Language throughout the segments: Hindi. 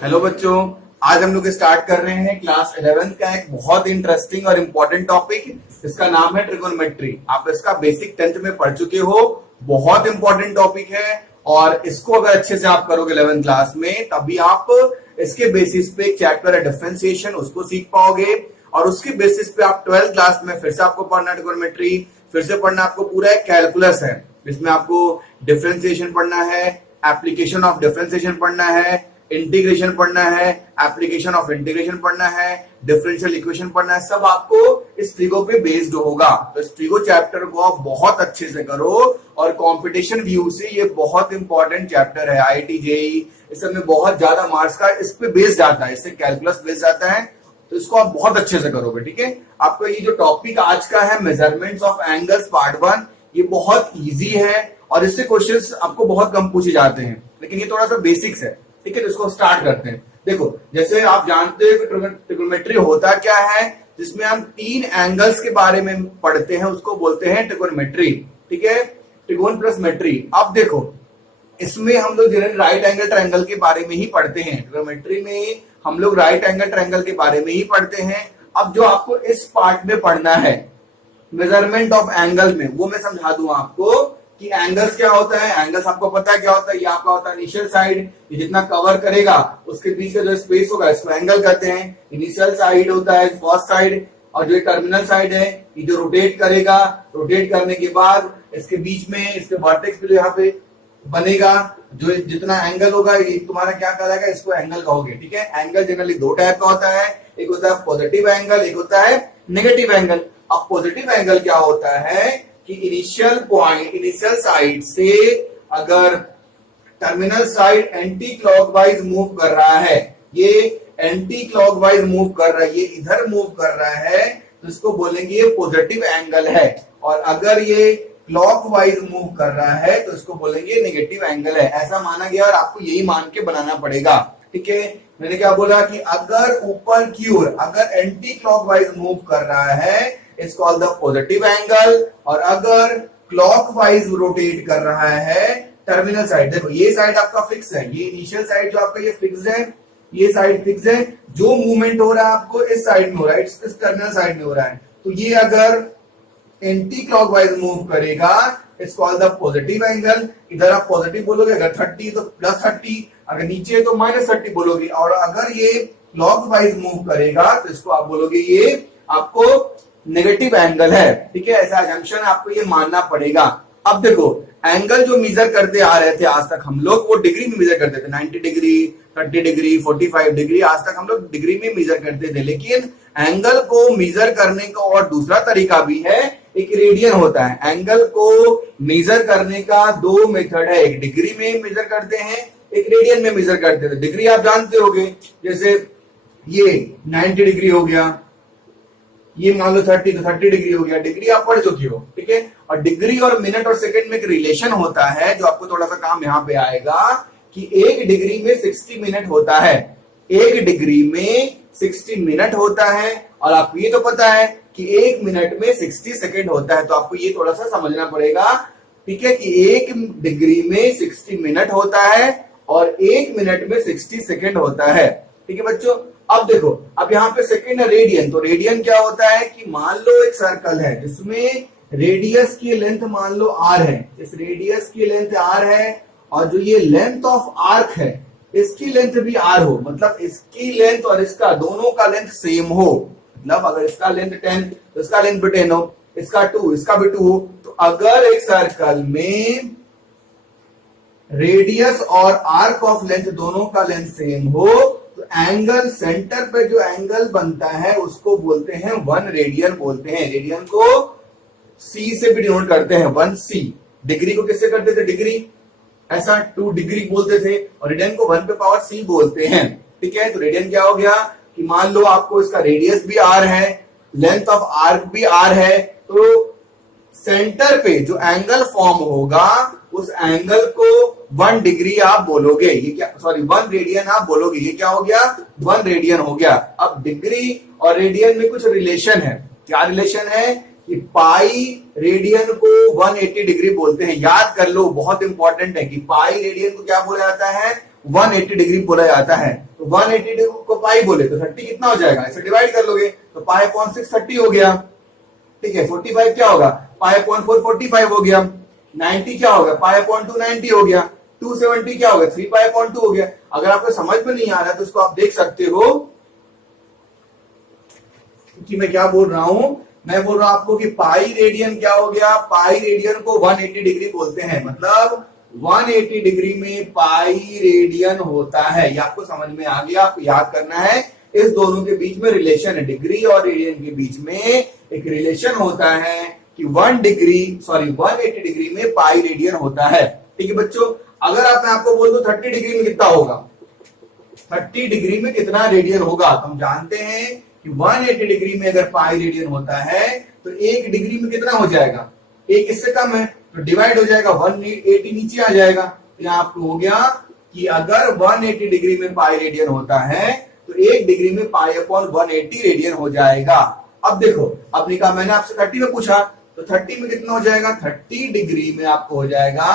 हेलो बच्चों। आज हम लोग स्टार्ट कर रहे हैं क्लास 11 का एक बहुत इंटरेस्टिंग और इम्पोर्टेंट टॉपिक। इसका नाम है ट्रिगोनोमेट्री। आप इसका बेसिक 10th में पढ़ चुके हो। बहुत इंपॉर्टेंट टॉपिक है और इसको अगर अच्छे से आप करोगे 11th क्लास में तभी आप इसके बेसिस पे एक चैप्टर है डिफरेंशिएशन, उसको सीख पाओगे और उसके बेसिस पे आप 12th क्लास में फिर से आपको पढ़ना ट्रिगोनोमेट्री, फिर से पढ़ना आपको पूरा एक कैलकुलस है जिसमें आपको डिफरेंशिएशन पढ़ना है, एप्लीकेशन ऑफ डिफरेंशिएशन पढ़ना है, इंटीग्रेशन पढ़ना है, एप्लीकेशन ऑफ इंटीग्रेशन पढ़ना है, डिफरेंशियल इक्वेशन पढ़ना है। सब आपको इस ट्रिगो पे बेस्ड होगा। तो इस ट्रिगो चैप्टर को आप बहुत अच्छे से करो और कंपटीशन व्यू से ये बहुत इंपॉर्टेंट चैप्टर है। आईआईटी जेईई इस सब में बहुत ज्यादा मार्क्स का इस पे बेस्ड आता है, इससे कैलकुलस बेस्ड आता है। तो इसको आप बहुत अच्छे से करोगे, ठीक है। आपका ये जो टॉपिक आज का है मेजरमेंट्स ऑफ एंगल्स पार्ट 1, ये बहुत इजी है और इससे क्वेश्चंस आपको बहुत कम पूछे जाते हैं, लेकिन ये थोड़ा सा बेसिक्स है, ठीक है। तो इसको स्टार्ट करते हैं। देखो, जैसे आप जानते हो कि ट्रिगोनोमेट्री होता क्या है, जिसमें हम 3 एंगल्स के बारे में पढ़ते हैं, उसको बोलते हैं ट्रिगोनोमेट्री, ठीक है। ट्रिगोन प्लस मेट्री। अब देखो, इसमें हम लोग राइट एंगल ट्रायंगल के बारे में ही पढ़ते हैं। ट्रिगोनोमेट्री में हम लोग राइट एंगल ट्रायंगल के बारे में ही पढ़ते हैं। अब जो आपको इस पार्ट में पढ़ना है मेजरमेंट ऑफ एंगल में, वो मैं समझा दूं आपको कि एंगल्स क्या होता है। एंगल्स आपको पता है क्या होता है। ये आपका होता है इनिशियल साइड, ये जितना कवर करेगा उसके बीच का जो स्पेस होगा इसको एंगल कहते हैं। इनिशियल साइड होता है फर्स्ट साइड, और जो टर्मिनल साइड है ये जो रोटेट करेगा, रोटेट करने के बाद इसके बीच में इसके वर्टेक्स पे जो यहाँ पे बनेगा, जो जितना एंगल होगा ये तुम्हारा क्या कहलाएगा, इसको एंगल कहोगे, ठीक है। एंगल जनरली 2 टाइप का होता है, एक होता है पॉजिटिव एंगल, एक होता है नेगेटिव एंगल। अब पॉजिटिव एंगल क्या होता है कि इनिशियल पॉइंट, इनिशियल साइड से अगर terminal side anti clockwise move कर रहा है, ये एंटी क्लॉकवाइज मूव कर रहा है, ये इधर मूव कर रहा है, तो इसको बोलेंगे ये पॉजिटिव एंगल है। और अगर ये क्लॉकवाइज मूव कर रहा है तो इसको बोलेंगे नेगेटिव एंगल है। ऐसा माना गया और आपको यही मान के बनाना पड़ेगा, ठीक है। मैंने क्या बोला कि अगर ऊपर की ओर अगर एंटी क्लॉकवाइज मूव कर रहा है it's called the positive angle, और अगर क्लॉकवाइज रोटेट कर रहा है टर्मिनल साइड, देखो ये साइड आपका फिक्स है, ये इनिशियल साइड जो आपका ये फिक्स है, ये साइड फिक्स है। जो मूवमेंट हो रहा है आपको इस साइड में हो रहा है, इस टर्मिनल साइड में हो रहा है, तो ये अगर एंटी क्लॉकवाइज मूव करेगा it's called the positive angle. इधर आप पॉजिटिव बोलोगे, अगर 30 तो प्लस 30, अगर नीचे तो माइनस 30 बोलोगे। और अगर ये क्लॉकवाइज मूव करेगा तो इसको आप बोलोगे ये आपको नेगेटिव एंगल है, ठीक है। ऐसा अजम्पशन आपको ये मानना पड़ेगा। अब देखो, एंगल जो मेजर करते आ रहे थे आज तक हम लोग, वो डिग्री में मेजर करते थे। 90 डिग्री, 30 डिग्री, 45 डिग्री, आज तक हम लोग डिग्री में मेजर करते थे। लेकिन एंगल को मेजर करने का और दूसरा तरीका भी है, एक रेडियन होता है। एंगल को मेजर करने का 2 मेथड है, एक डिग्री में मेजर करते हैं, एक रेडियन में मेजर करते थे। डिग्री आप जानते होगे, जैसे ये 90 डिग्री हो गया, ये मान लो 30 तो 30 डिग्री हो गया। डिग्री आप पढ़ चुकी हो, ठीक है। और डिग्री और मिनट और सेकंड में एक रिलेशन होता है जो आपको थोड़ा सा काम यहां पे आएगा कि 1 डिग्री में 60 मिनट होता है। 1 डिग्री में 60 मिनट होता है, और आपको ये तो पता है कि 1 मिनट में 60 सेकंड होता है। तो आपको ये थोड़ा सा समझना पड़ेगा, ठीक है, कि 1 डिग्री में 60 मिनट होता है और 1 मिनट में 60 सेकंड होता है, ठीक है बच्चों। अब देखो, अब यहाँ पे सेकंड है रेडियन। तो रेडियन क्या होता है कि मान लो एक सर्कल है जिसमें रेडियस की लेंथ मान लो r है, इस रेडियस की लेंथ r है, और जो ये लेंथ ऑफ आर्क है इसकी लेंथ भी r हो, मतलब इसकी लेंथ और इसका दोनों का लेंथ सेम हो। मतलब अगर इसका लेंथ 10 तो इसका लेंथ भी 10 हो, इसका 2 इसका भी 2 हो। तो अगर एक सर्कल में रेडियस और आर्क ऑफ लेंथ दोनों का लेंथ सेम हो तो एंगल सेंटर पे जो एंगल बनता है उसको बोलते हैं 1 रेडियन बोलते हैं। रेडियन को c से भी डिनोट करते हैं, 1c। डिग्री को किससे करते थे, डिग्री ऐसा 2 डिग्री बोलते थे, और रेडियन को 1 पे पावर c बोलते हैं, ठीक है। तो रेडियन क्या हो गया कि मान लो आपको इसका रेडियस भी r है, लेंथ ऑफ आर्क भी r है, तो सेंटर पे जो एंगल फॉर्म होगा उस एंगल को 1 डिग्री आप बोलोगे, ये क्या, सॉरी 1 रेडियन आप बोलोगे। ये क्या हो गया, 1 रेडियन हो गया। अब डिग्री और रेडियन में कुछ रिलेशन है। क्या रिलेशन है कि पाई रेडियन को 180 डिग्री बोलते हैं। याद कर लो, बहुत इंपॉर्टेंट है कि पाई रेडियन को क्या बोला जाता है, 180 डिग्री बोला जाता है। तो 180 को पाई बोले तो 30 कितना हो जाएगा, ऐसे डिवाइड कर लोगे तो पाई अपॉन 6 30 हो गया। ठीक है, 45 क्या होगा, पाई अपॉन 4 45 हो गया। 90 क्या होगा, पाई अपॉन 2 90 हो गया। 270 क्या होगा, 3 पाई अपॉन 2 हो गया। अगर आपको समझ में नहीं आ रहा तो उसको आप देख सकते हो कि मैं क्या बोल रहा हूं। मैं बोल रहा हूं आपको कि पाई रेडियन क्या हो गया, पाई रेडियन को 180 डिग्री बोलते हैं, मतलब 180 डिग्री में पाई रेडियन होता है। ये आपको समझ में आ गया, आपको याद करना है। इस दोनों के बीच में रिलेशन है, डिग्री और रेडियन के बीच में एक रिलेशन होता है कि 180 डिग्री में पाई रेडियन होता है। ठीक है बच्चों, अगर मैं आपको बोल दूं 30 डिग्री में कितना होगा, 30 डिग्री में कितना रेडियन होगा, तो हम जानते हैं कि 180 डिग्री में अगर पाई रेडियन होता है तो 1 डिग्री में कितना हो जाएगा, एक इससे कम है तो डिवाइड हो जाएगा, 180 नीचे आ जाएगा। तो यहां आपको हो गया कि अगर 180 डिग्री में पाई रेडियन होता है तो 1 डिग्री में पाई अपॉन 180 रेडियन हो जाएगा। अब देखो, अब निकाह मैंने आपसे 30 में पूछा तो 30 में कितना हो जाएगा, 30 डिग्री में आपको हो जाएगा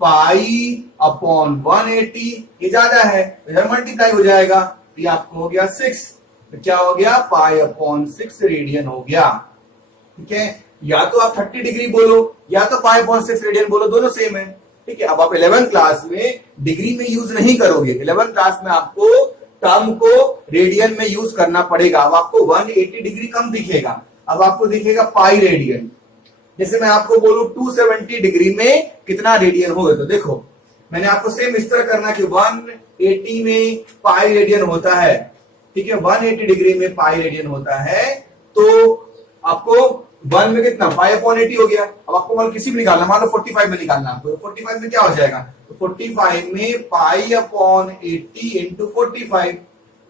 पाई अपॉन 180, ये ज्यादा है तो इधर मल्टीप्लाई हो जाएगा, तो ये आपको हो गया 6, तो क्या हो गया, पाई अपॉन 6 रेडियन हो गया। ठीक है, या तो आप 30 डिग्री बोलो या तो पाई अपॉन 6 रेडियन बोलो, दोनों सेम है। ठीक है, अब आप 11th क्लास में डिग्री में यूज नहीं करोगे, 11th क्लास में आपको टर्म को रेडियन में यूज करना पड़ेगा। अब आपको 180 डिग्री कम दिखेगा, अब आपको दिखेगा पाई रेडियन। जैसे मैं आपको बोलूं 270 डिग्री में कितना रेडियन होगा, तो देखो मैंने आपको सेम इस तरह करना कि 180 में पाई रेडियन होता है। ठीक है, 180 डिग्री में पाई रेडियन होता है तो आपको 1 में कितना, पाई अपॉन 80 हो गया। अब आपको मान किसी भी निकालना, मान लो 45 में निकालना आपको, 45 में क्या हो जाएगा, तो 45 में पाई अपॉन 80 इंटू 45,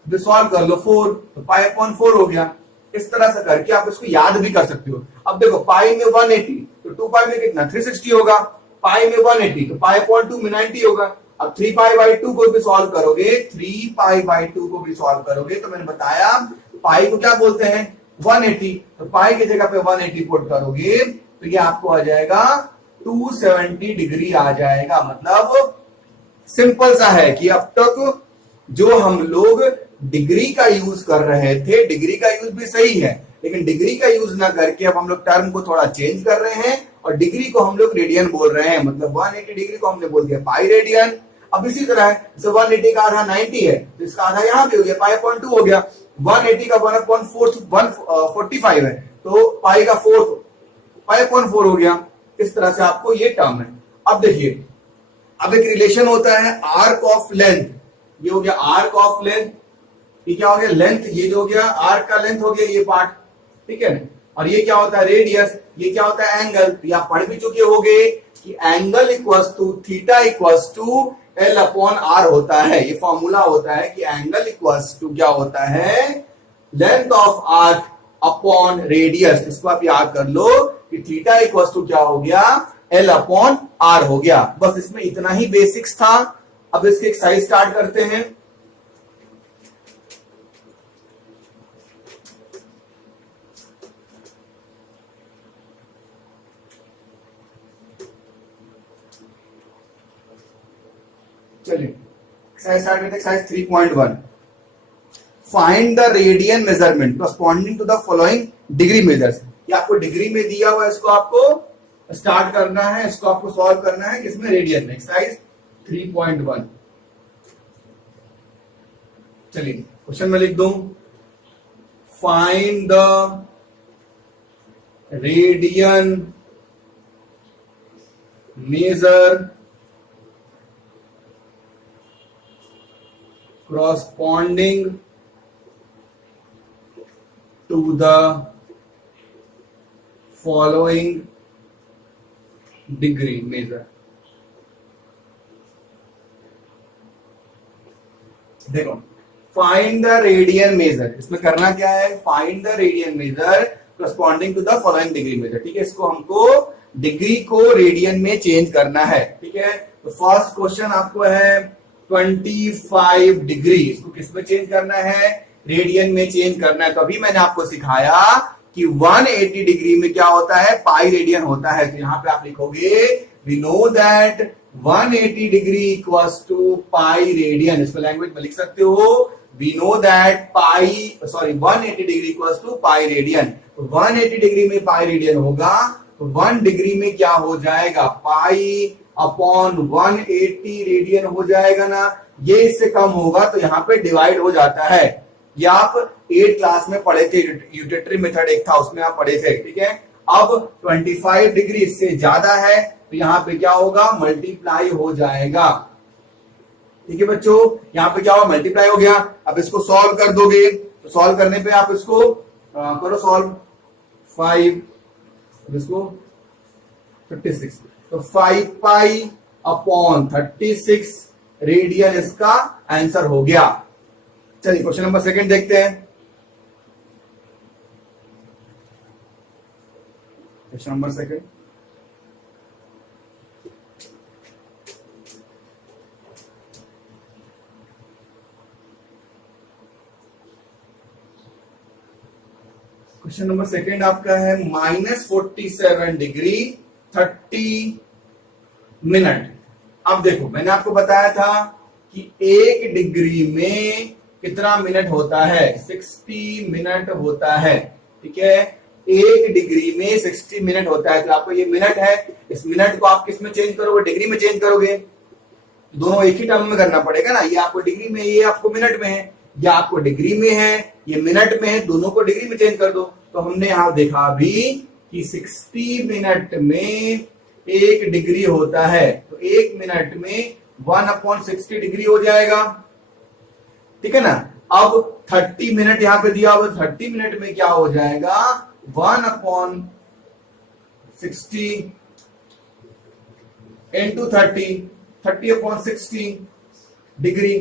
सॉल्व कर लो 4, तो पाई अपॉन 4 हो गया। इस तरह से करके आप इसको याद भी कर सकते हो। अब देखो पाई में 180 तो 2 पाई में कितना 360 होगा, पाई में 180 तो पाई अपॉन 2 में 90 होगा। अब 3 पाई बाई 2 को भी सॉल्व करोगे, 3 पाई बाई 2 को भी सॉल्व करोगे तो मैंने बताया पाई को क्या बोलते हैं 180, तो पाई की जगह पे 180 पुट करोगे तो ये आपको आ जाएगा 270 डिग्री आ जाएगा। मतलब सिंपल सा है कि अब तक जो हम लोग डिग्री का यूज कर रहे थे, डिग्री का यूज भी सही है, लेकिन डिग्री का यूज ना करके अब हम लोग टर्म को थोड़ा चेंज कर रहे हैं और डिग्री को हम लोग रेडियन बोल रहे हैं। मतलब 180 डिग्री को हमने बोल दिया पाई रेडियन। अब इसी तरह जैसे 180 का आधा 90 है तो इसका आधा यहाँ भी हो गया, पाई अपॉन 2 हो गया। 180 का 1 अपॉन 145 है तो पाई का 4 पाई अपॉन 4 हो गया। इस तरह से आपको ये टर्म है। अब देखिए, अब एक रिलेशन होता है आर्क ऑफ लेंथ, ये हो गया आर्क ऑफ लेंथ, ये क्या हो गया लेंथ, ये जो हो गया आर्क का लेंथ हो गया ये पार्ट, ठीक है ना। और ये क्या होता है रेडियस, ये क्या होता है एंगल। तो आप पढ़ भी चुके होंगे कि angle equals to theta equals to L upon R होता है। ये फॉर्मूला होता है कि एंगल इक्वल्स टू क्या होता है length of arc upon radius. इसको आप याद कर लो कि थीटा इक्वल्स टू क्या हो गया एल अपॉन आर हो गया। बस इसमें इतना ही बेसिक्स था। अब इसके एक्सरसाइज स्टार्ट करते हैं। चलिए एक्सरसाइज स्टार्ट करते हैं। Exercise 3.1 find the radian measurement corresponding to the following degree measures. ये आपको डिग्री में दिया हुआ है, इसको आपको स्टार्ट करना है, इसको आपको सॉल्व करना है किसमें रेडियन में। एक्सरसाइज 3.1 चलिए क्वेश्चन में लिख दूं find the radian measure corresponding to the following degree measure। देखो फाइंड द रेडियन मेजर, इसमें करना क्या है find the radian measure corresponding to the following degree measure. ठीक है, इसको हमको डिग्री को रेडियन में चेंज करना है। ठीक है, तो फर्स्ट क्वेश्चन आपको है 25 डिग्री, इसको किस में चेंज करना है रेडियन में चेंज करना है। तो अभी मैंने आपको सिखाया कि 180 डिग्री में क्या होता है पाई रेडियन होता है। तो यहां पे आप लिखोगे we know that 180 degree equals to pi radian, इसको लैंग्वेज में लिख सकते हो, we know that pi 180 degree equals to pi radian. 180 degree में पाई रेडियन होगा तो 1 डिग्री में क्या हो जाएगा, पाई अपॉन 180 रेडियन हो जाएगा ना। ये इससे कम होगा तो यहाँ पे डिवाइड हो जाता है। ये आप 8 क्लास में पढ़े थे, यूटेटरी मेथड एक था उसमें आप पढ़े थे, ठीक है। अब 25 डिग्री इससे ज्यादा है तो यहाँ पे क्या होगा, मल्टीप्लाई हो जाएगा, ठीक है बच्चों। यहाँ पे क्या होगा, मल्टीप्लाई हो गया। अब इसको सॉल्व कर दोगे तो सॉल्व करने पे आप इसको करो सॉल्व, 5 इसको 36 तो 5 पाई अपॉन 36 रेडियन इसका आंसर हो गया। चलिए क्वेश्चन नंबर सेकंड देखते हैं। Question number second, question number second आपका है -47 डिग्री 30 मिनट। अब देखो मैंने आपको बताया था कि 1 डिग्री में कितना मिनट होता है, 60 मिनट होता है, ठीक है। 1 डिग्री में 60 मिनट होता है तो आपको ये मिनट है, इस मिनट को आप किस में चेंज करोगे, डिग्री में चेंज करोगे। दोनों एक ही टर्म में करना पड़ेगा ना, ये आपको डिग्री में, ये आपको मिनट में है, या आपको डिग्री में है, ये मिनट में है, दोनों को डिग्री में चेंज कर दो। तो हमने यहां देखा अभी कि 60 मिनट में 1 डिग्री होता है तो 1 मिनट में 1/60 डिग्री हो जाएगा, ठीक है ना। अब 30 मिनट यहां पे दिया हुआ, 30 मिनट में क्या हो जाएगा, 1/60 इंटू 30/60 डिग्री।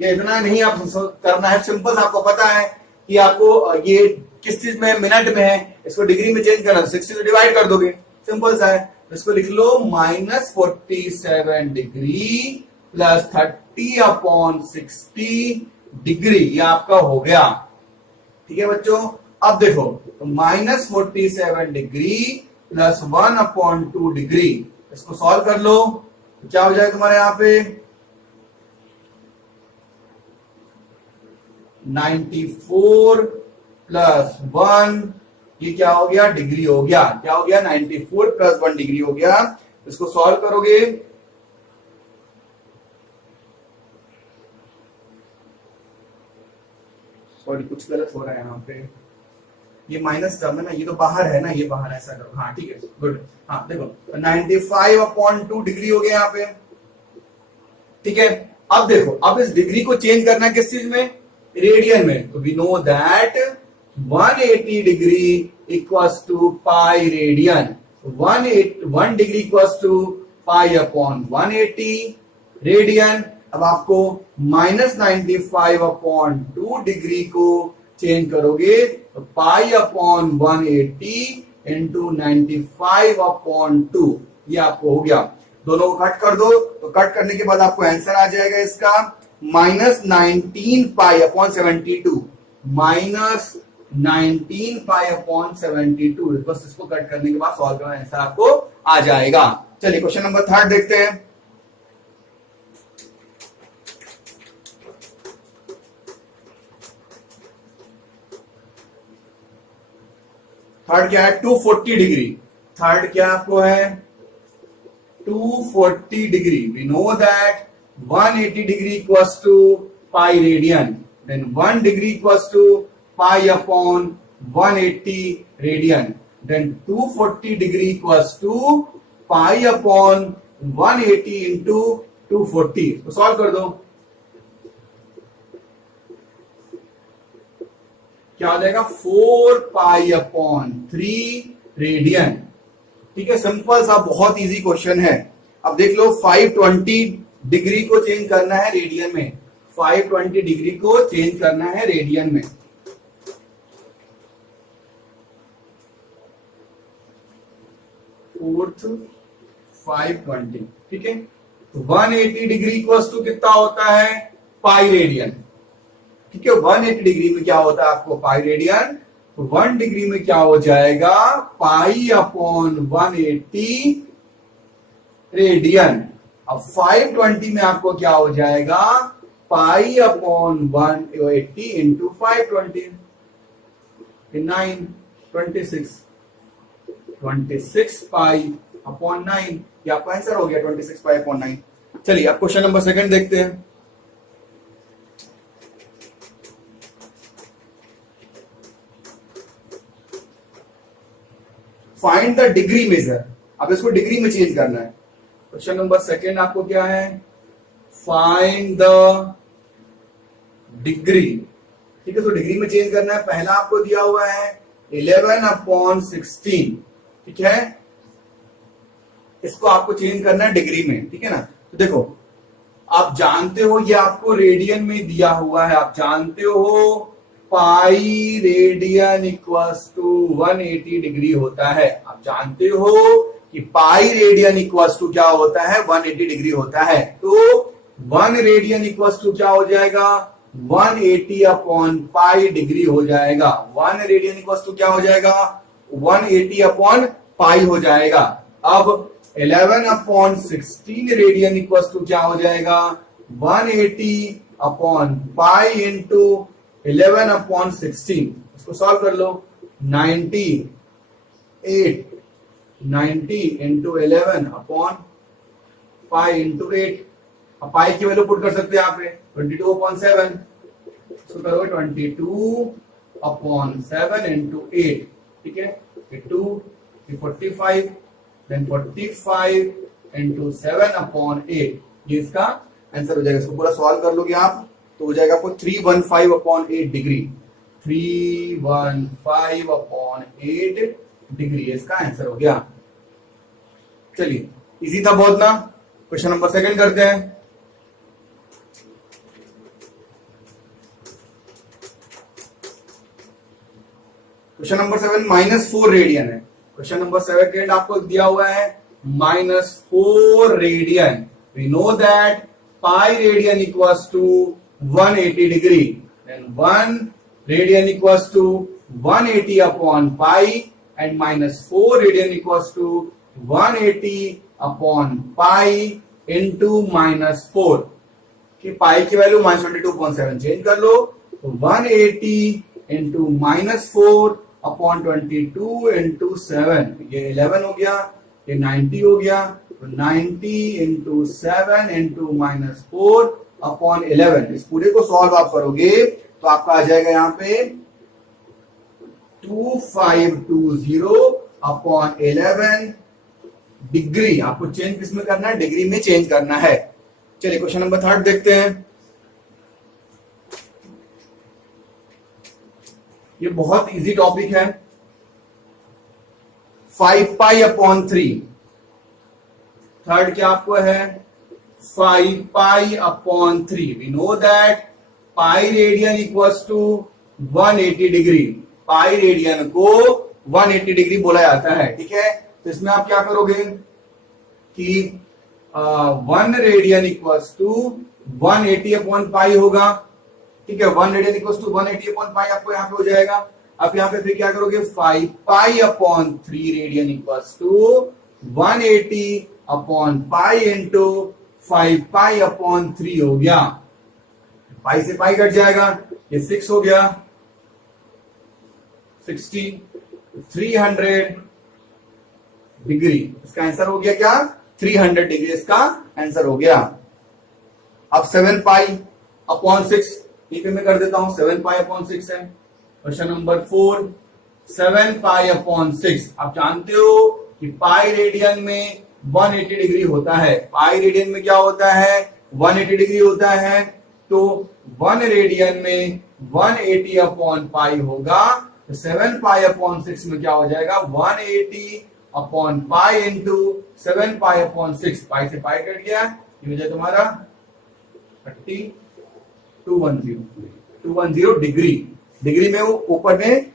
ये इतना नहीं आप करना है, सिंपल आपको पता है कि आपको ये किस चीज में, मिनट में है, इसको डिग्री में चेंज करना, 60 से डिवाइड कर दोगे, सिंपल सा है। इसको लिख लो -47 डिग्री प्लस 30/60 डिग्री, ये आपका हो गया, ठीक है बच्चों। अब देखो तो -47 डिग्री प्लस 1/2 डिग्री, इसको सॉल्व कर लो तो क्या हो जाएगा तुम्हारे यहां पे 94 प्लस 1, ये क्या हो गया, डिग्री हो गया। क्या हो गया, 94 प्लस 1 डिग्री हो गया। इसको सॉल्व करोगे सॉरी कुछ गलत हो रहा है यहाँ पे, ये माइनस टर्म है ना, ये तो बाहर है ना, ये बाहर ऐसा करो, हाँ ठीक है गुड। हाँ देखो 95/2 डिग्री हो गया यहाँ पे, ठीक है। अब देखो अब इस डिग्री को चेंज करना है किस चीज में, रेडियन में। तो we know that 180 degree equals to pi radian, 1 degree equals to pi upon 180 radian. अब आपको -95/2 डिग्री को चेंज करोगे तो पाई अपॉन 180 इंटू 95/2, ये आपको हो गया। दोनों को कट कर दो तो कट करने के बाद आपको आंसर आ जाएगा इसका -19 पाई/72, -19 पाई/72। बस इसको कट करने के बाद सॉल्व करना, आंसर आपको आ जाएगा। चलिए क्वेश्चन नंबर 3 देखते हैं। थर्ड क्या है, 240 डिग्री। थर्ड क्या आपको है, 240 degree. We know that 180 degree equals to pi radian, then 1 degree equals to pi upon 180 radian, then 240 degree equals to pi upon 180 into 240। तो सॉल्व कर दो, क्या हो जाएगा 4 पाई अपॉन 3 रेडियन, ठीक है। सिंपल सा बहुत इजी क्वेश्चन है। अब देख लो 520 डिग्री को चेंज करना है रेडियन में, 520 डिग्री को चेंज करना है रेडियन में। फोर्थ 520, ठीक है। तो 180 डिग्री इक्वल्स टू कितना होता है, पाई रेडियन, ठीक है। 180 डिग्री में क्या होता है आपको, पाई रेडियन। तो 1 डिग्री में क्या हो जाएगा, पाई अपॉन 180 रेडियन। अब 520 में आपको क्या हो जाएगा, पाई अपॉन 180 इंटू 520, 9, 26 पाई अपॉन 9, ये आपका आंसर हो गया 26 पाई अपॉन 9। चलिए अब क्वेश्चन नंबर सेकंड देखते हैं। फाइंड द डिग्री मेजर, अब इसको डिग्री में चेंज करना है। क्वेश्चन नंबर सेकंड आपको क्या है, फाइंड द डिग्री, ठीक है। तो डिग्री में चेंज करना है। पहला आपको दिया हुआ है 11 अपॉन 16, ठीक है। इसको आपको चेंज करना है डिग्री में, ठीक है ना। तो देखो आप जानते हो ये आपको रेडियन में दिया हुआ है, आप जानते हो pi radian equals to 180 degree होता है। आप जानते हो कि पाई रेडियन इक्वल्स टू क्या होता है, 180 डिग्री होता है। तो 1 रेडियन इक्वल्स टू क्या हो जाएगा, 180 अपॉन पाई डिग्री हो जाएगा। 1 रेडियन इक्वल्स टू क्या हो जाएगा, 180 अपॉन पाई हो जाएगा। अब 11 अपॉन 16 रेडियन इक्वल्स टू क्या हो जाएगा, 180 अपॉन पाई इंटू 11 अपॉन 16। इसको सॉल्व कर लो, 90 इंटू 11 अपॉन पाई इंटू 8। अब पाई की वैल्यू पुट कर सकते हैं यहाँ पे 22 अपॉन 7। इसको करो 22 अपॉन 7 इंटू 8, ठीक है। 2 45, देन 45 इंटू 7 अपॉन 8, ये इसका आंसर हो जाएगा। इसको पूरा सॉल्व कर लोगे आप तो हो जाएगा आपको 315 अपॉन 8 डिग्री, 315 अपॉन 8 डिग्री, इसका आंसर हो गया। चलिए इजी था बहुत ना। क्वेश्चन नंबर सेकंड करते हैं। क्वेश्चन नंबर 7 -4 रेडियन है। क्वेश्चन नंबर 7 आपको दिया हुआ है -4 radian. We know that pi radian equals to 180 degree, then 1 radian equals to 180 upon pi and -4 radian equals to 180 upon pi into -4। कि पाई की वैल्यू -22.7 चेंज कर लो तो 180 इंटू -4 अपॉन 22 इंटू 7, ये 11 हो गया, ये 90 हो गया। तो 90 इंटू 7 इंटू -4 अपॉन 11, इस पूरे को सॉल्व आप करोगे तो आपका आ जाएगा यहां पे 2520 अपॉन 11 डिग्री। आपको चेंज किसमें करना है, डिग्री में चेंज करना है। चलिए क्वेश्चन नंबर 3 देखते हैं। ये बहुत इजी टॉपिक है। 5 पाई अपॉन 3, थर्ड क्या आपको है 5 pi upon 3। We know that pi radian equals to 180 degree. Pi radian को 180 डिग्री बोला जाता है, ठीक है। तो इसमें आप क्या करोगे कि 1 radian equals to 180 upon pi होगा, ठीक है। 1 radian equals to 180 upon pi आपको यहाँ पे हो जाएगा। अब यहाँ पे फिर क्या करोगे 5 pi upon 3 radian equals to 180 upon pi into 5 pi upon 3 हो गया। पाई से पाई कट जाएगा, ये 6 हो गया, 60, 300 डिग्री। इसका आंसर हो गया क्या, 300 डिग्री इसका आंसर हो गया। अब 7 पाई अपॉन 6, ये पे मैं कर देता हूं, 7 पाई अपॉन 6 है। Question number 4, 7 pi upon 6। आप जानते हो कि पाई रेडियन में 180 डिग्री होता है। पाई रेडियन में क्या होता है, 180 डिग्री होता है। तो 1 रेडियन में 180 अपॉन पाई होगा। तो 7 पाई अपॉन 6 में क्या हो जाएगा 180 upon pi into 7 pi upon 6। पाई से पाई कट गया, ये हो जाए तुम्हारा 210 डिग्री। डिग्री में वो ऊपर में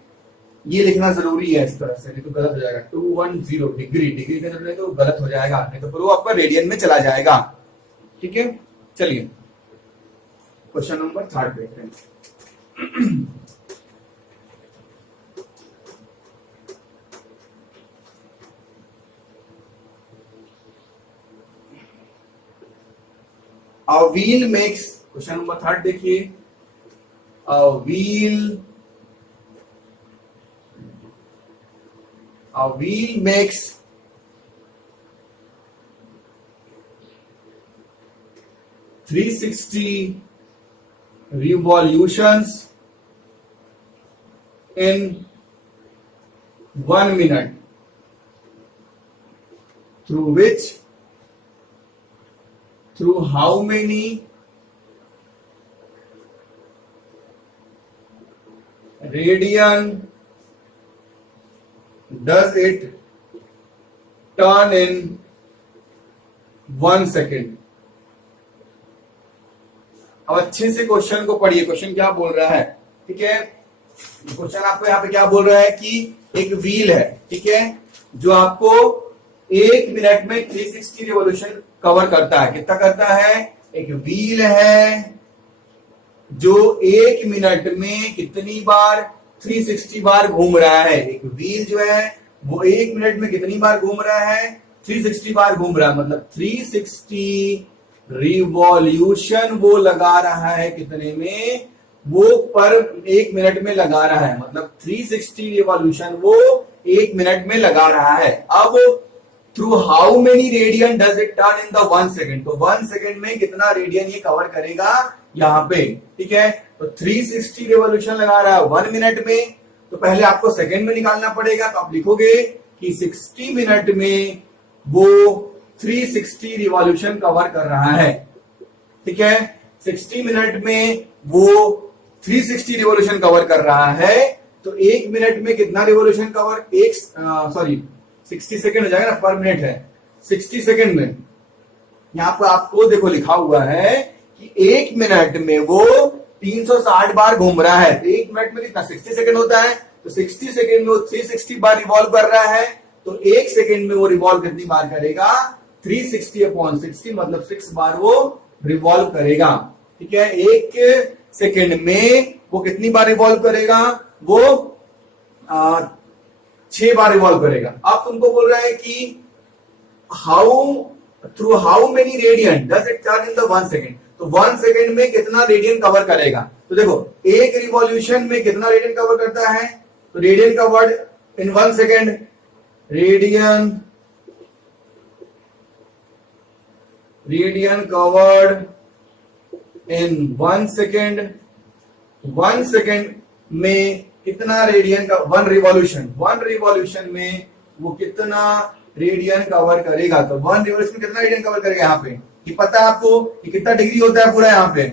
ये लिखना जरूरी है इस तरह से, नहीं तो गलत हो जाएगा। 210 डिग्री, डिग्री के अंदर नहीं तो गलत हो जाएगा, नहीं तो फिर वो आपका रेडियन में चला जाएगा, ठीक है। चलिए क्वेश्चन नंबर 3 देखते हैं। A wheel makes, question number 3 देखिए, a wheel makes 360 revolutions in 1 minute, through how many radian does it turn in 1 second? अब अच्छे से क्वेश्चन को पढ़िए, क्वेश्चन क्या बोल रहा है, ठीक है। क्वेश्चन आपको यहाँ पे क्या बोल रहा है कि एक व्हील है, ठीक है, जो आपको 1 मिनट में 360 रिवॉल्यूशन कवर करता है। कितना करता है? एक व्हील है जो 1 मिनट में कितनी बार 360 बार घूम रहा है। एक व्हील जो है वो 1 मिनट में कितनी बार घूम रहा है? 360 बार घूम रहा है, मतलब 360 रिवॉल्यूशन वो लगा रहा है। कितने में? वो पर 1 मिनट में लगा रहा है, मतलब 360 रिवॉल्यूशन वो 1 मिनट में लगा रहा है। अब through how many radian does it turn in the 1 second, तो 1 सेकेंड में कितना रेडियन ये कवर करेगा यहाँ पे, ठीक है। तो 360 रिवॉल्यूशन लगा रहा है 1 मिनट में, तो पहले आपको सेकेंड में निकालना पड़ेगा। तो आप लिखोगे कि 60 मिनट में वो 360 रिवॉल्यूशन कवर कर रहा है, ठीक है। 60 मिनट में वो 360 रिवॉल्यूशन कवर कर रहा है, तो 1 मिनट में कितना रिवॉल्यूशन कवर, 60 सेकेंड हो जाएगा ना, पर मिनट है 60 सेकेंड में। यहां पर आपको देखो लिखा हुआ है कि 1 मिनट में वो 360 बार घूम रहा है। तो 1 मिनट में कितना 60 सेकेंड होता है, तो 60 सेकेंड में वो 360 बार रिवॉल्व कर रहा है। तो 1 सेकेंड में वो रिवॉल्व कितनी बार करेगा? 360/60, मतलब 6 बार वो रिवॉल्व करेगा, ठीक है। 1 सेकेंड में वो कितनी बार रिवॉल्व करेगा? वो 6 बार रिवॉल्व करेगा। अब तुमको बोल रहा है कि through how many radian does it turn in the 1 second, तो 1 सेकेंड में कितना रेडियन कवर करेगा? तो देखो एक रिवॉल्यूशन में कितना रेडियन कवर करता है, तो radian covered in 1 second, radian covered in 1 second. 1 second में कितना रेडियन का 1 रिवॉल्यूशन में वो कितना रेडियन कवर करेगा? तो 1 रिवॉल्यूशन में कितना रेडियन कवर करेगा? यहाँ पे ये पता है आपको कि कितना डिग्री होता है पूरा, यहाँ पे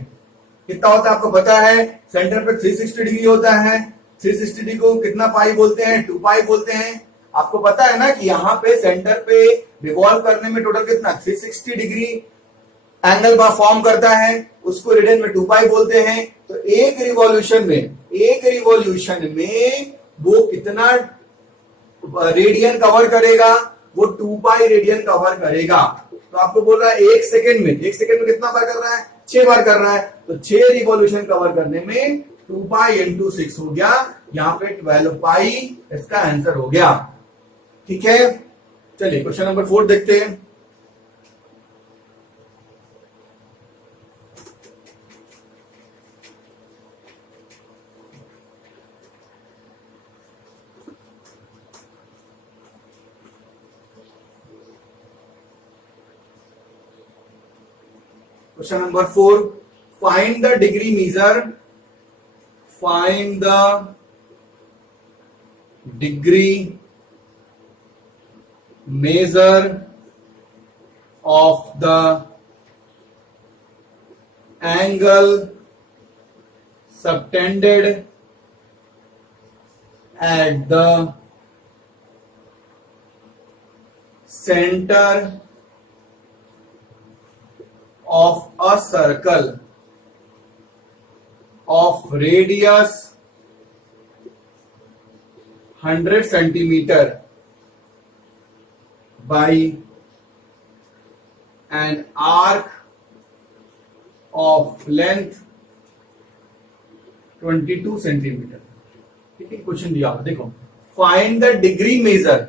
कितना होता है आपको पता है। सेंटर पे 360 डिग्री होता है। 360 डिग्री को कितना पाई बोलते हैं? 2 पाई बोलते हैं। आपको पता है ना कि यहाँ पे सेंटर पे रिवॉल्व करने में टोटल कितना 360 डिग्री एंगल फॉर्म करता है, उसको रेडियन में 2 पाई बोलते हैं। तो एक रिवॉल्यूशन में वो कितना रेडियन कवर करेगा? वो 2 पाई रेडियन कवर करेगा। तो आपको बोल रहा है 1 सेकेंड में कितना बार कर रहा है? 6 बार कर रहा है। तो 6 रिवॉल्यूशन कवर करने में 2 पाई इंटू 6 हो गया, यहाँ पे 12 पाई इसका आंसर हो गया, ठीक है। चलिए क्वेश्चन नंबर 4 देखते हैं। Question number 4, find the degree measure of the angle subtended at the center of a circle of radius 100 centimeter by an arc of length 22 centimeter। ठीक है, क्वेश्चन दिया हुआ देखो, find the degree measure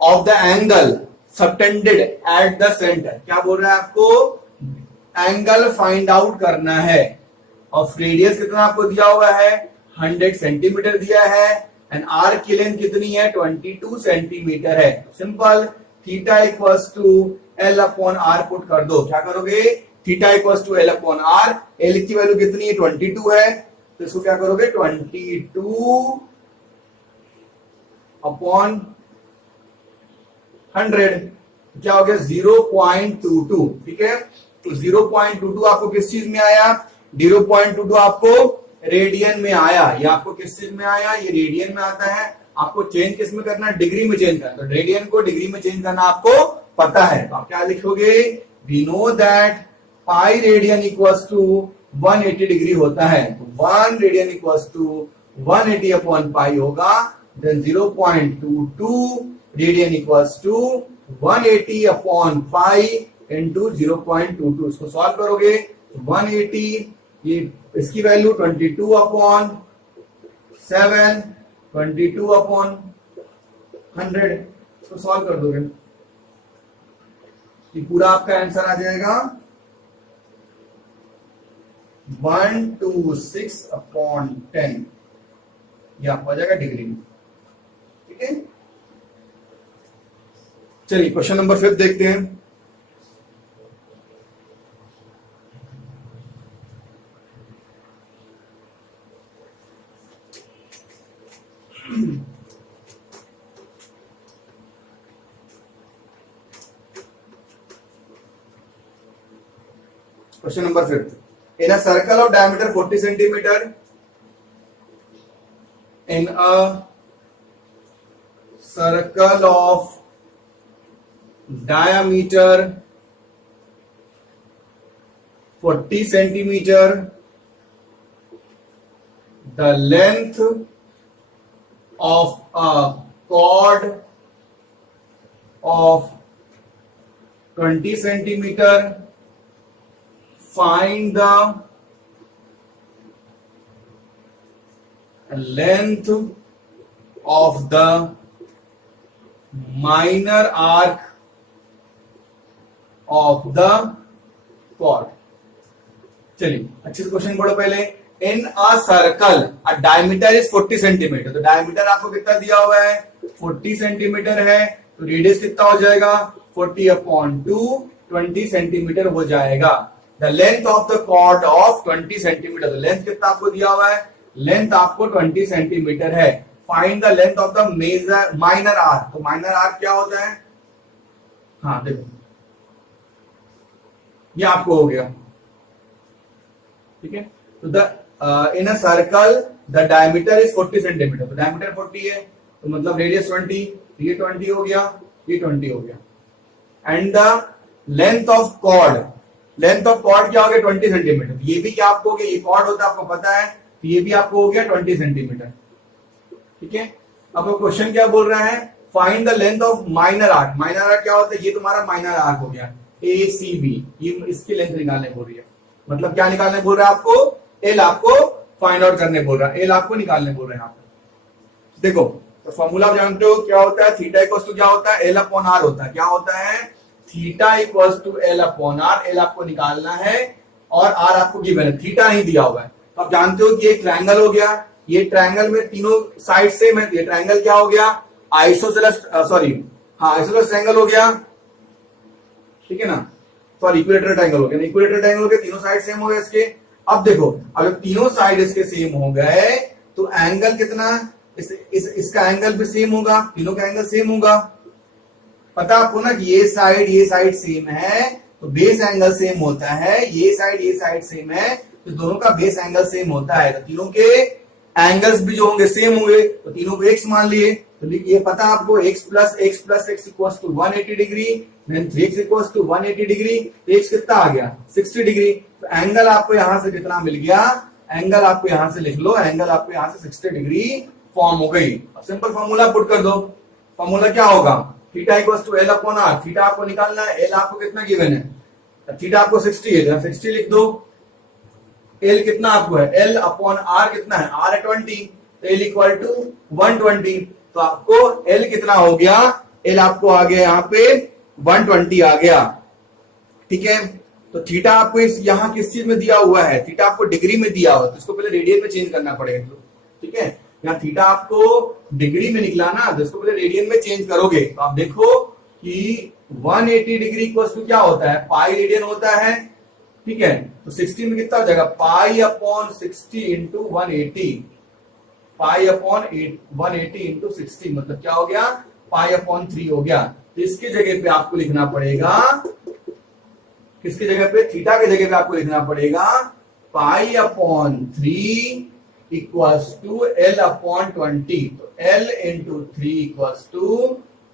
of the angle subtended at the centre. क्या बोल रहा है आपको? एंगल फाइंड आउट करना है और रेडियस कितना आपको दिया हुआ है 100 सेंटीमीटर दिया है एंड आर्क की लेंथ कितनी है 22 सेंटीमीटर है। Simple theta equals to L upon R put कर दो। क्या करोगे theta equals to L upon R, L की वैल्यू कितनी है 22 है तो इसको क्या करोगे 22 अपॉन 100 क्या हो गया 0.22। ठीक है तो 0.22 आपको किस चीज में आया 0.22 आपको रेडियन में आया। ये आपको किस चीज में आया ये रेडियन में आता है। आपको चेंज किस में करना है डिग्री में चेंज करना, तो रेडियन को डिग्री में चेंज करना आपको पता है। तो आप क्या लिखोगे we know that pi radian equals to 180 degree होता है तो 1 radian equals to 180 upon pi होगा। Then 0.22 radian equals to 180 upon pi into 0.22। इसको सॉल्व करोगे 180 ये इसकी वैल्यू 22 अपॉन 7 22 अपॉन 100 इसको सॉल्व कर दोगे ये पूरा आपका आंसर आ जाएगा 126 अपॉन 10 ये आपको आ जाएगा डिग्री में। ठीक है चलिए क्वेश्चन नंबर 5 देखते हैं। Question number 5. In a circle of diameter 40 centimeter, in a circle of diameter 40 centimeter, the length of a chord of 20 centimeter, find the length of the minor arc of the chord। चलिए अच्छे से क्वेश्चन पढ़ो पहले। In a circle a diameter is 40 centimetre, तो डायमीटर आपको कितना दिया हुआ है 40 सेंटीमीटर है तो रेडियस कितना हो जाएगा 40 अपॉन 2 20 सेंटीमीटर हो जाएगा। The length of the chord of 20 centimetre, तो लेंथ कितना आपको दिया हुआ है लेंथ आपको 20 सेंटीमीटर है। Find the length of the major minor arc, तो माइनर आर्क क्या होता है हाँ देखो ये आपको हो गया। ठीक है तो the in a circle the diameter is 40 centimetre, तो डायमीटर 40 है तो मतलब रेडियस 20, ये 20 हो गया ये 20 हो गया। And the length of chord, length of chord क्या हो गया 20 सेंटीमीटर, ये भी क्या आपको हो गया ये कॉर्ड होता है आपको पता है तो ये भी आपको हो गया 20 सेंटीमीटर। ठीक है अब क्वेश्चन क्या बोल रहा है find the length of minor arc. Minor arc क्या होता है ये तुम्हारा माइनर आर्क हो गया ACB, ये इसकी लेंथ निकालने बोल रही है। मतलब क्या निकालने बोल रहा है आपको एल आपको फाइंड आउट करने बोल रहा है, एल आपको निकालने बोल रहे हैं। यहाँ पे देखो तो फॉर्मूला आप जानते हो क्या होता है थीटा इक्वल्स टू क्या होता है एल अपॉन आर होता है। क्या होता है theta equals to L upon R, L आपको निकालना है और आर आपको गिवन है, थीटा नहीं दिया हुआ है। तो आप जानते हो कि ये ट्रायंगल हो गया, ये ट्रायंगल में तीनों साइड सेम है, ये ट्रायंगल क्या हो गया आइसोसेलेस आइसोसेलेस ट्रायंगल हो गया। ठीक है ना सॉरी इक्विलेटरल ट्रायंगल हो गया, इक्विलेटरल ट्रायंगल हो गया, तीनों साइड सेम हो गए इसके। अब देखो अगर तीनों साइड इसके सेम हो गए तो एंगल कितना इसका एंगल भी सेम होगा, तीनों का एंगल सेम होगा। पता आपको ना कि ये साइड सेम है तो बेस एंगल सेम होता है, ये साइड सेम है तो दोनों का बेस एंगल सेम होता है। तो तीनों के एंगल्स भी जो होंगे सेम होंगे तो तीनों को x मान लिए। तो ये पता आपको x plus x equals to 180 degree, then 3x equals to 180 degree, x कितना आ गया 60 डिग्री। तो एंगल आपको यहां से कितना मिल गया, एंगल आपको यहां से लिख लो, एंगल आपको यहां से 60 डिग्री फॉर्म हो गई। अब सिंपल फॉर्मूला पुट कर दो, फॉर्मूला क्या होगा theta equals to L upon R. Theta आपको निकालना है, एल आपको कितना गिवन है थीटा आपको 60 है, 60 लिख दो। एल कितना आपको है एल अपॉन आर कितना है आर है 20, तो एल इक्वल टू 120। तो आपको एल कितना हो गया एल आपको आ गया यहाँ पे 120 आ गया। ठीक है तो तो थीटा आपको इस यहाँ किस चीज में दिया हुआ है, थीटा आपको डिग्री में दिया हुआ है, तो इसको पहले रेडियन में चेंज करना पड़ेगा। ठीक है, यहाँ थीटा आपको डिग्री में निकला ना, तो इसको पहले रेडियन में चेंज करोगे तो आप देखो कि 180 डिग्री इक्वल्स टू क्या होता है, पाई रेडियन होता है। ठीक है, तो 60 में कितना हो जाएगा, पाई अपॉन 60 इंटू 180, पाई अपॉन 180 इंटू 60 मतलब क्या हो गया, पाई अपॉन 3 हो गया। तो इसकी जगह पे आपको लिखना पड़ेगा, किसकी जगह पे, थीटा की जगह पे आपको लिखना पड़ेगा pi upon 3 equals to L upon 20। तो L into 3 equals to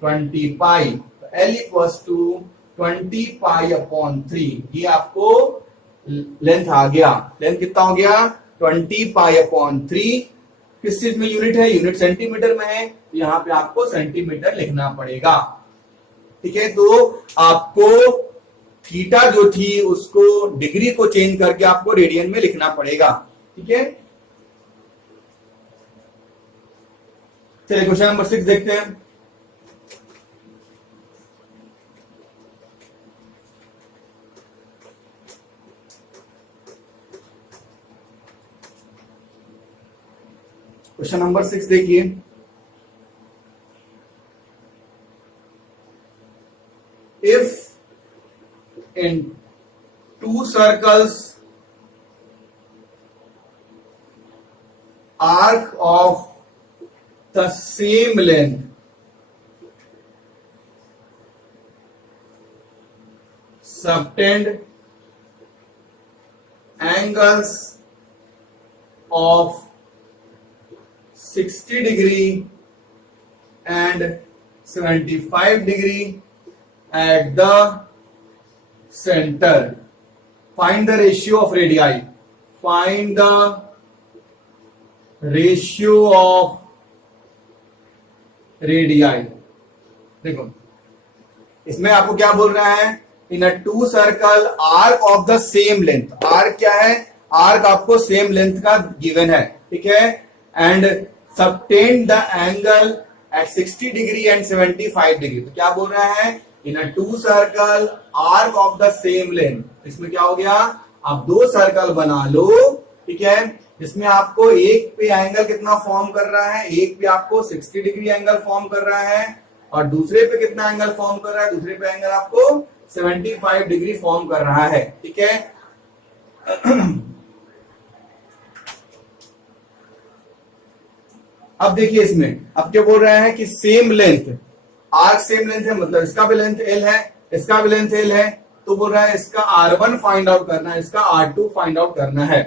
20 pi, तो L equals to 20 pi upon 3। ये आपको लेंथ आ गया। लेंथ कितना हो गया, 20 पाई अपॉन 3। किस चीज में यूनिट है, यूनिट सेंटीमीटर में है, तो यहां पे आपको सेंटीमीटर लिखना पड़ेगा। ठीक है, तो आपको थीटा जो थी उसको डिग्री को चेंज करके आपको रेडियन में लिखना पड़ेगा। ठीक है, चलिए क्वेश्चन नंबर 6 देखते हैं। क्वेश्चन नंबर 6 देखिए, if in two circles arc of the same length subtend angles of 60 degree and 75 degree at the center, find the ratio of radii, find the ratio of radii। देखो इसमें आपको क्या बोल रहा है, in a two circle arc of the same length. Arc क्या है, आर्क आपको सेम लेंथ का गिवन है। ठीक है, and subtend the angle at 60 degree and 75 degree. तो क्या बोल रहा है, in a two circle arc of the same length. इसमें क्या हो गया, आप दो सर्कल बना लो। ठीक है, इसमें आपको एक पे एंगल कितना फॉर्म कर रहा है, एक पे आपको 60 डिग्री एंगल फॉर्म कर रहा है, और दूसरे पे कितना एंगल फॉर्म कर रहा है, दूसरे पे एंगल आपको 75 डिग्री फॉर्म कर रहा है। ठीक है, अब देखिए इसमें अब क्या बोल रहा है कि same length, arc same length है, मतलब इसका भी लेंथ एल है, इसका भी लेंथ एल है, तो बोल रहा है इसका R1 फाइंड आउट करना है, इसका R2 फाइंड आउट करना है।